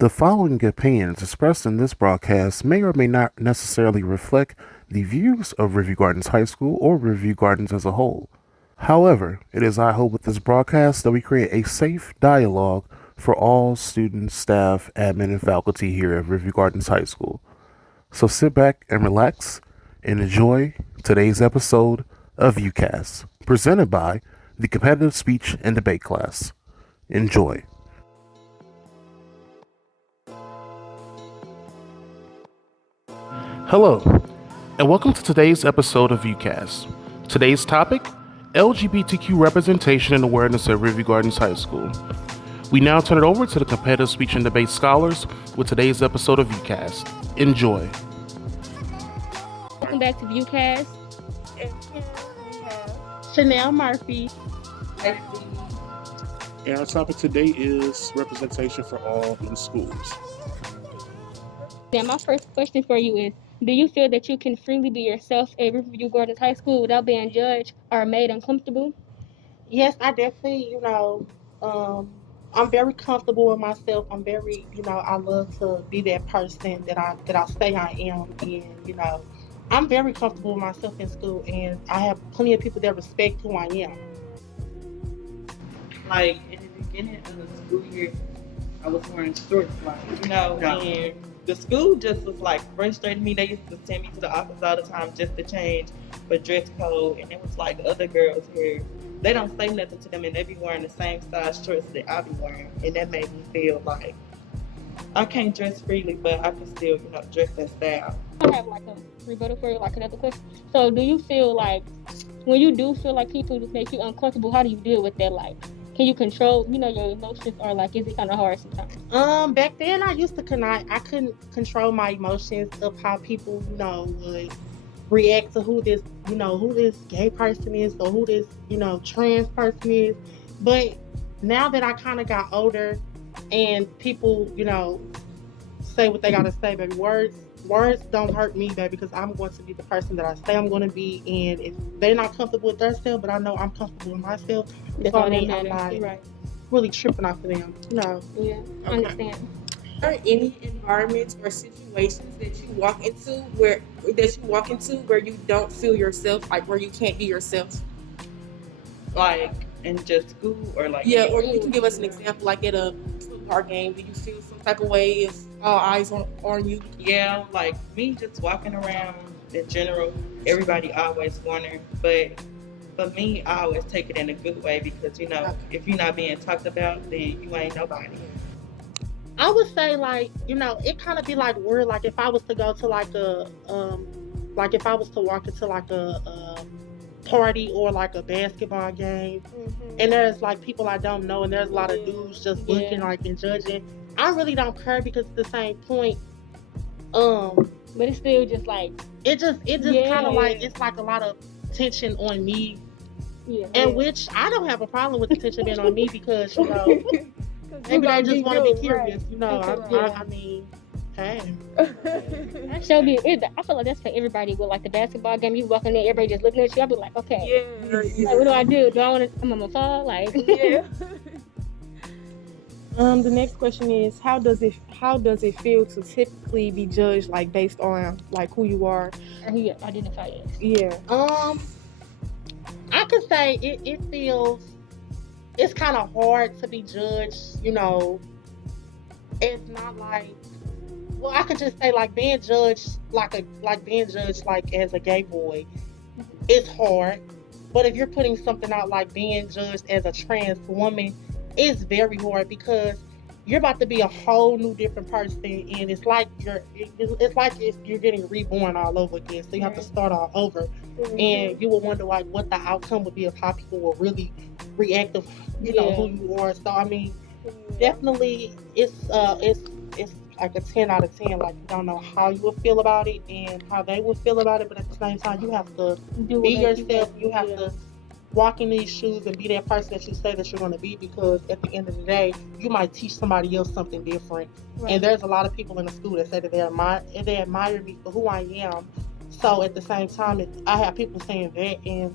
The following opinions expressed in this broadcast may or may not necessarily reflect the views of Review Gardens High School or Review Gardens as a whole. However, it is our hope with this broadcast that we create a safe dialogue for all students, staff, admin, and faculty here at Review Gardens High School. So sit back and relax and enjoy today's episode of ViewCast, presented by the Competitive Speech and Debate class. Enjoy. Hello, and welcome to today's episode of ViewCast. Today's topic, LGBTQ representation and awareness at Review Gardens High School. We now turn it over to the Competitive Speech and Debate scholars with today's episode of ViewCast. Enjoy. Welcome back to ViewCast. And here we have Chanel Murphy. And our topic today is representation for all in schools. Now, my first question for you is, do you feel that you can freely be yourself at Review Gardens High School without being judged or made uncomfortable? Yes, I definitely, I'm very comfortable with myself. I'm very, I love to be that person that I say I am. And, I'm very comfortable with myself in school, and I have plenty of people that respect who I am. Like, in the beginning of the school year, I was wearing shorts, and the school just was like frustrating me. They used to send me to the office all the time just to change for dress code, and it was like the other girls here, they don't say nothing to them, and they be wearing the same size shorts that I be wearing, and that made me feel like I can't dress freely, but I can still, dress in style. I have like a rebuttal for like another question. So, do you feel like when you do feel like people make you uncomfortable, how do you deal with that? Like, can you control, your emotions, or like is it kind of hard sometimes? Back then I used to I couldn't control my emotions of how people, would react to who this gay person is, or who this, trans person is. But now that I kind of got older and people, say what they gotta say, baby, words don't hurt me, baby, because I'm going to be the person that I say I'm going to be. And if they're not comfortable with themselves, but I know I'm comfortable with myself, That's all that matters. Right. Really tripping off of them, Yeah, I understand. Are there any environments or situations that you walk into where you don't feel yourself, like where you can't be yourself? Like in just school, or like or you can give us an example, like at a football game. Do you feel some type of way if all eyes on you? Yeah, like me just walking around in general, everybody always wondering, but for me, I always take it in a good way, because if you're not being talked about, then you ain't nobody. I would say, like, it kind of be like weird. Like if I was to go to like if I was to walk into like a party or like a basketball game, and there's like people I don't know, and there's a lot of dudes just looking like and judging. I really don't care, because at the same point, but it's still just like it just kind of like it's like a lot of tension on me, which I don't have a problem with the tension being on me, because maybe they just want to be curious, I mean, hey. I feel like that's for everybody. With like the basketball game, you walk in there, everybody just looking at you. I'll be like, okay, like, what do I do? Do I want to? I'm gonna fall, like. Yeah. The next question is, how does it feel to typically be judged, like based on like who you are or who you identify as? Yeah. I could say it feels, it's kind of hard to be judged. It's not like, well, I could just say like being judged like as a gay boy, it's hard. But if you're putting something out like being judged as a trans woman, it's very hard, because you're about to be a whole new different person, and it's like if you're getting reborn all over again. So you have to start all over, and you will wonder like what the outcome would be of how people will really react of who you are. So I mean, definitely it's like a 10 out of 10. Like, you don't know how you will feel about it and how they will feel about it, but at the same time, you have to be yourself. You have to walk in these shoes and be that person that you say that you're going to be, because at the end of the day, you might teach somebody else something different. Right. And there's a lot of people in the school that say that they admire me for who I am. So at the same time, I have people saying that, and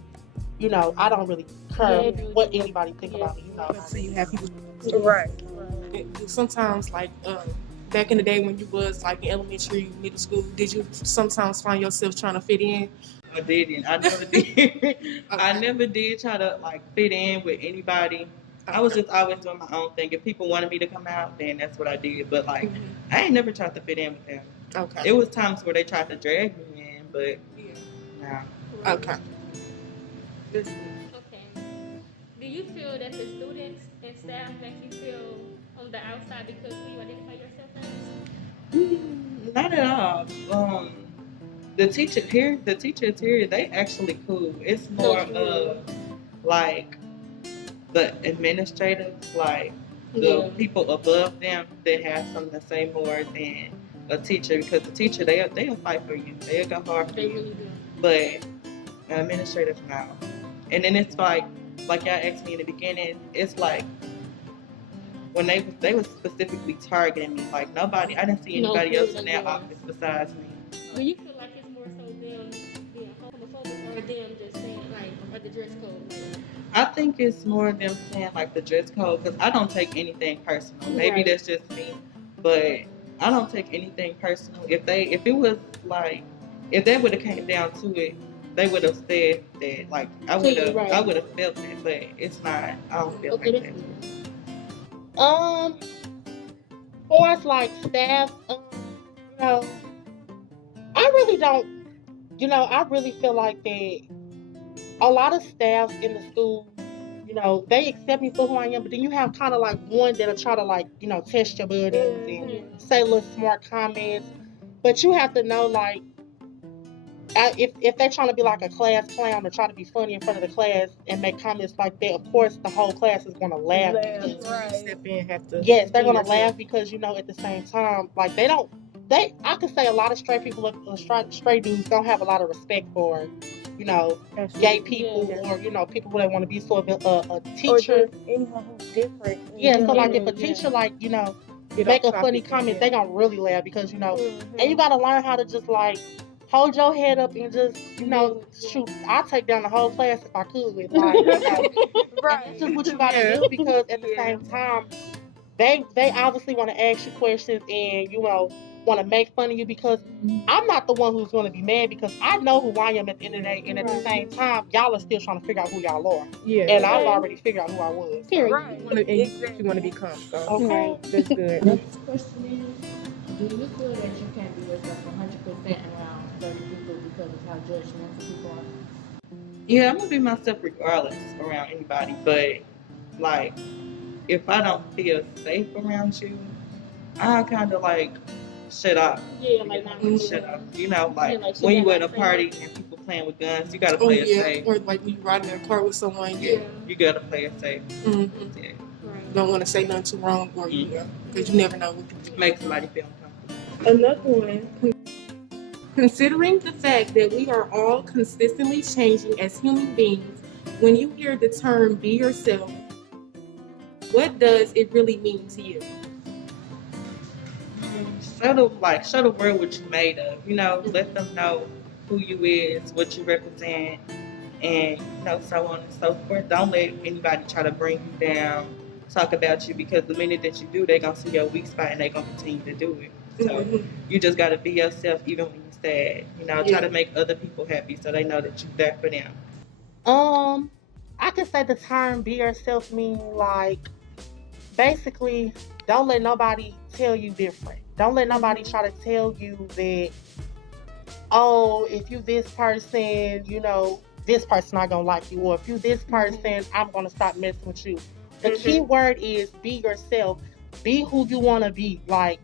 I don't really care what anybody think about me. So you have people, right? Sometimes, like, back in the day when you was like in elementary, middle school, did you sometimes find yourself trying to fit in? I didn't. I never did. I never did try to like fit in with anybody. I was just always doing my own thing. If people wanted me to come out, then that's what I did. But like, I ain't never tried to fit in with them. Okay. It was times where they tried to drag me in, but nah. Okay. Okay. Do you feel that the students and staff make you feel on the outside because who you identify yourself as? Not at all. The teachers here, they actually cool. It's more of like the administrators, like the people above them that have something to say more than a teacher, because the teacher they'll fight for you. They'll go hard for They you. really do. But administrators now. And then it's like y'all asked me in the beginning, it's like when they was specifically targeting me, like nobody, I didn't see anybody else in that office besides me. Do you feel like it's more so them being homophobic or them just saying like, or the dress code? I think it's more them saying like the dress code, because I don't take anything personal. Maybe that's just me, but I don't take anything personal. If it was like, if they would have came down to it, they would have said that. Like I would have felt it, but it's not. I don't feel like that. For us like staff, I really don't. I really feel like that. A lot of staff in the school, they accept me for who I am, but then you have kind of like one that'll try to like, test your buttons and say little smart comments. But you have to know, like, if they're trying to be like a class clown or try to be funny in front of the class and make comments like that, of course the whole class is going to laugh. Step in, have to. Yes, they're going to laugh because, at the same time, like I could say a lot of straight people, straight dudes don't have a lot of respect for, gay people or, people who they want to be. So if a teacher, or anyone who's different. so like if a teacher, like, make a funny comment, they gonna really laugh because, and you got to learn how to just like hold your head up and just, shoot, I'll take down the whole class if I could. Like, that's just what you got to do, because at the same time, they obviously want to ask you questions and, want to make fun of you, because I'm not the one who's going to be mad, because I know who I am at the end of the day, and at the same time, y'all are still trying to figure out who y'all are. Yeah. And I've already figured out who I was. Period. Right. You want to become. So. Okay. That's good. Next question is, do you feel that you can't be yourself 100% around certain people because of how judgmental people are? Yeah, I'm gonna be myself regardless around anybody, but like if I don't feel safe around you, I kind of like shut up. Yeah, like shut up. When you at a party and people playing with guns, you gotta play it safe. Or like when you riding in a car with someone, You gotta play it safe. Mm-hmm. Yeah. Don't want to say nothing too wrong, or because you never know what can do. Make somebody feel uncomfortable. Another one. Considering the fact that we are all consistently changing as human beings, when you hear the term "be yourself," what does it really mean to you? Show the world what you made of. Let them know who you is, what you represent, and so on and so forth. Don't let anybody try to bring you down, talk about you, because the minute that you do, they're gonna see your weak spot and they're gonna continue to do it. So you just gotta be yourself even when you're sad. Try to make other people happy so they know that you're there for them. I could say the term "be yourself" mean like basically don't let nobody tell you different. Don't let nobody try to tell you that, oh, if you this person, this person not gonna like you, or if you this person, I'm gonna stop messing with you. The key word is be yourself. Be who you wanna be. Like,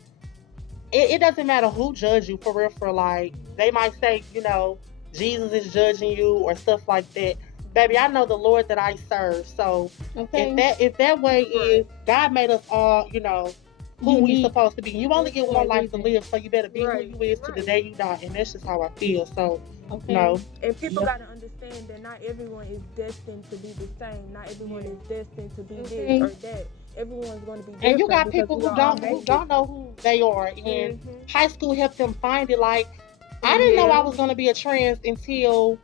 it doesn't matter who judge you, for real, like, they might say, Jesus is judging you or stuff like that. Baby, I know the Lord that I serve. So if that way is, God made us all, who we supposed to be. You only get one life to live, so you better be who you is to the day you die. And that's just how I feel. So, And people got to understand that not everyone is destined to be the same. Not everyone is destined to be this or that. Everyone's going to be different. And you got people who don't know who they are. And high school helped them find it. Like, I didn't know I was going to be a trans until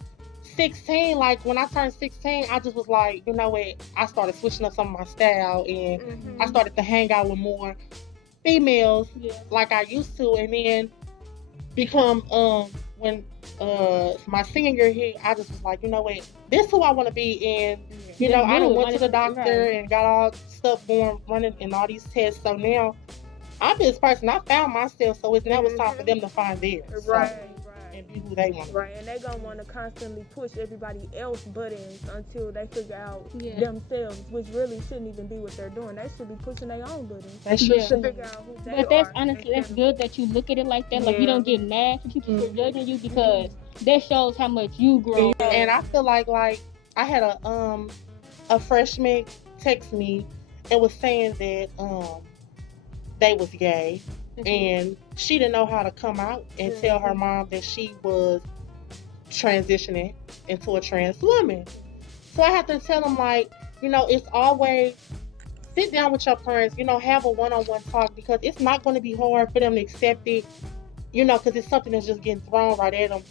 16. Like, when I turned 16, I just was like, you know what? I started switching up some of my style, and I started to hang out with more females Yeah. like I used to, and then become when my senior year hit, I just was like, you know what, this is who I want to be. And you know, I done went to the doctor and got all stuff going running and all these tests. So now I'm this person. I found myself, so it's now it's time for them to find theirs. Right, and be who they want. Right, and they're going to want to constantly push everybody else buttons until they figure out Yeah. themselves, which really shouldn't even be what they're doing. They should be pushing their own buttons. They Yeah. should. Figure out who they But that's are honestly, that's instead of- good that you look at it like that. Like you Yeah. don't get mad for people for judging you, because that shows how much you grow. And I feel like I had a freshman text me and was saying that they was gay, and she didn't know how to come out and tell her mom that she was transitioning into a trans woman. So I have to tell them, like, you know, it's always sit down with your parents, you know, have a one-on-one talk, because it's not going to be hard for them to accept it, you know, because it's something that's just getting thrown right at them.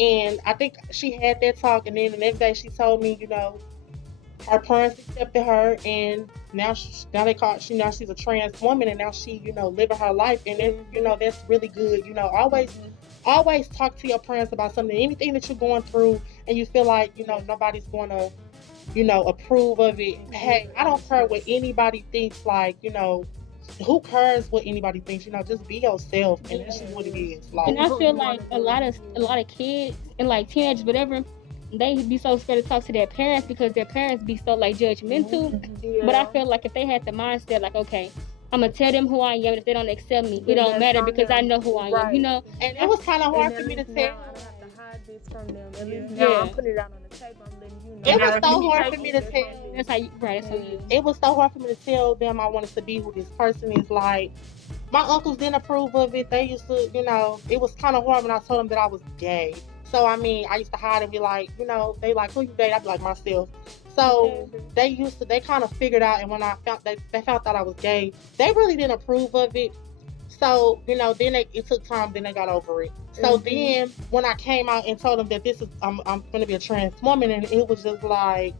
And I think she had that talk, and then the next day she told me, you know, her parents accepted her, and now she's a trans woman, and now she, you know, living her life, and it, you know, that's really good. You know, always talk to your parents about something, anything that you're going through, and you feel like, you know, nobody's going to, you know, approve of it. Hey, I don't care what anybody thinks. Like, you know, who cares what anybody thinks? You know, just be yourself, and that's just what it is. Like, And I feel like a lot of kids and like teenagers, whatever, they be so scared to talk to their parents because their parents be so like judgmental. Yeah. But I feel like if they had the mindset like, okay, I'm gonna tell them who I am, and if they don't accept me, it don't matter because I know who I am, you know. and it was kind of hard for me to now tell. I don't have to hide this from them. At least now I'm putting it out on the table. I'm letting you know. It was Now, so you hard take for me it, to that's tell. on you. That's how you, right? That's how you. It was so hard for me to tell them I wanted to be who this person is. Like, my uncles didn't approve of it. They used to, you know, it was kind of hard when I told them that I was gay. So, I mean, I used to hide and be like, you know, they like, who you date? I'd be like, myself. So, they kind of figured out, and when they found out I was gay, they really didn't approve of it. So, you know, then it took time, then they got over it. So then when I came out and told them that I'm going to be a trans woman, and it was just like,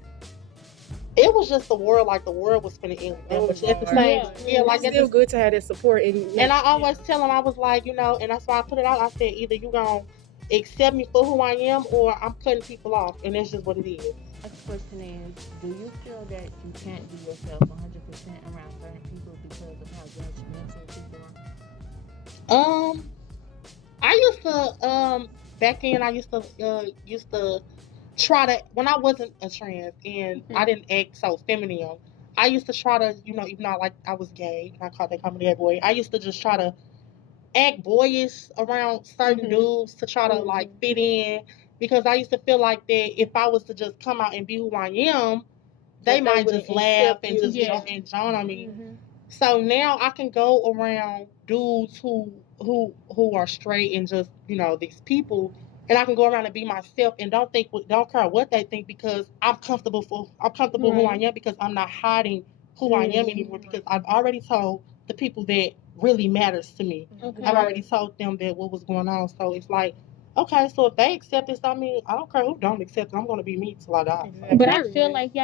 it was just the world was going to end with them. But at the same, like, It's still good to have that support. And I always tell them, I was like, you know, and that's why I put it out. I said, either you going to accept me for who I am, or I'm cutting people off. And that's just what it is. Next question is, do you feel that you can't be yourself 100% around certain people because of how judgmental people are? I used to, back then, I used to try to, when I wasn't a trans and I didn't act so feminine, I used to try to, you know, even though like I was gay, they call me gay boy, I used to just try to act boyish around certain dudes to try to like fit in, because I used to feel like that if I was to just come out and be who I am, they might just laugh and just and join on me. So now I can go around dudes who are straight and just, you know, these people, and I can go around and be myself and don't care what they think, because I'm comfortable who I am, because I'm not hiding who I am anymore, because I've already told the people that really matters to me. I've already told them that what was going on. So it's like, okay, so if they accept this, I mean, I don't care who don't accept it. I'm going to be me till I die. But I feel like,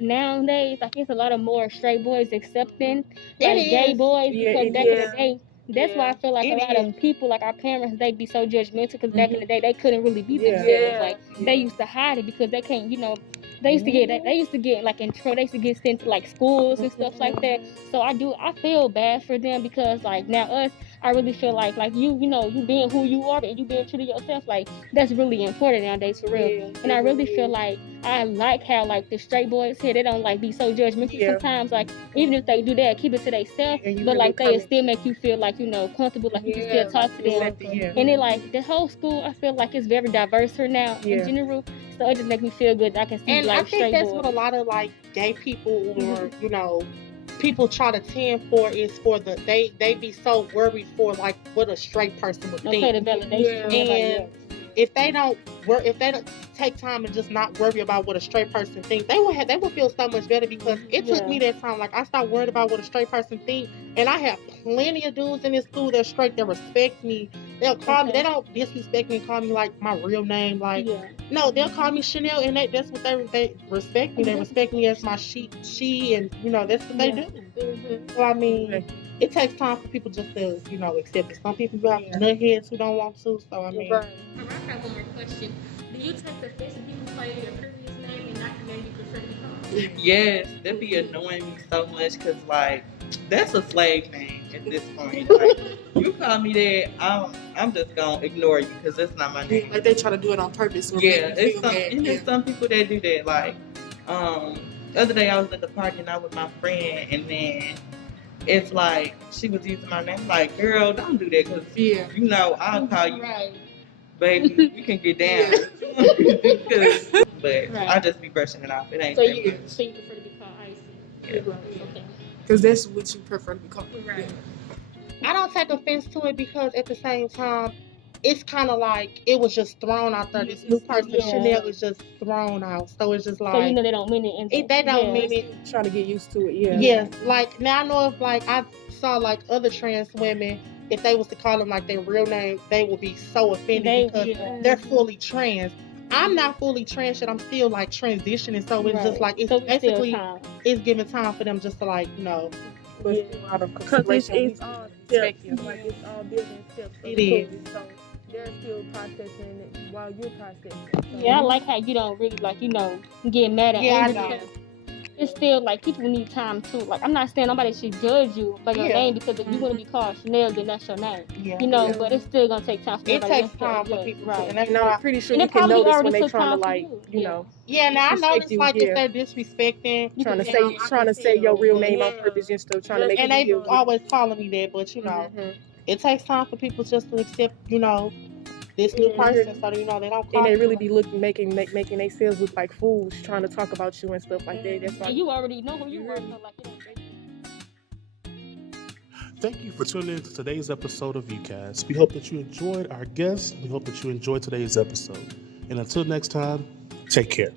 nowadays, like, it's a lot of more straight boys accepting like gay boys, because back in the day, that's why I feel like a lot of people, like our parents, they be so judgmental, because back in the day they couldn't really be themselves. Like they used to hide it because they can't, you know. They used to get like in trouble. They used to get sent to like schools and stuff like that. So I feel bad for them, because like now I really feel like you know, you being who you are and you being true to yourself, like that's really important nowadays, for real. And I really feel like I like how like the straight boys here, they don't like be so judgmental sometimes. Like even if they do that, keep it to themselves, but like they still make you feel like, you know, comfortable, like you can still talk to them. And then like the whole school, I feel like it's very diverse here now in general. So it just makes me feel good that I can see and like I think that's what a lot of like gay people or you know, people try to tend for is for they be so worried for like what a straight person would think. The validation. And if they don't take time and just not worry about what a straight person thinks, they will feel so much better, because it took me that time. Like I stopped worrying about what a straight person thinks, and I have plenty of dudes in this school that are straight that respect me. They'll call me. They don't disrespect me and call me like my real name. Like no, they'll call me Chanel, and that's what they respect me. They respect me as my she, and you know that's what they do. So I mean, it takes time for people just to, accept it. Some people got nutheads who don't want to. So I mean, I have one more question. Do you take offense if people call you your previous name and not the name you prefer to be called? Yes, that be annoying me so much because, like, that's a slave name at this point. Like, you call me that, I'm just gonna ignore you because that's not my name. Like they try to do it on purpose. Yeah, there's some people that do that. Like, the other day I was at the party and I was with my friend, and then it's like she was using my name. Like, girl, don't do that because I'll call you, baby. We can get down. But I just be brushing it off. It ain't that much. So you prefer to be called Icy? Yeah. Okay. Because that's what you prefer to be called. Right. I don't take offense to it because at the same time, it's kind of like it was just thrown out there. This new person, Chanel, is just thrown out. So it's just like, so they don't mean it. They don't mean it. Trying to get used to it. Yeah. Yes. Like now I know if like I saw like other trans women, if they was to call them like their real name, they would be so offended because they're fully trans. I'm not fully trans yet. I'm still like transitioning. So it's just like it's basically it's giving time for them just to like Out of because it's all steps. Like it's all building steps. It is. So they're still processing it while you're processing. So I like how you don't really get mad at angry. It's still like people need time too. Like I'm not saying nobody should judge you by your name because if you want to be called Chanel, then that's your name. Yeah. But it's still gonna take time for it takes time for people, right? And that's I'm pretty sure you can notice when they're trying to Yeah, now I notice like if they're disrespecting, trying to say your real name on purpose and stuff, trying to make and they always calling me that, but it takes time for people just to accept, this new person, so they don't call. And they really be making themselves look like fools, trying to talk about you and stuff like that. That's why you already know who you are. Thank you for tuning in to today's episode of ViewCast. We hope that you enjoyed our guests. We hope that you enjoyed today's episode. And until next time, take care.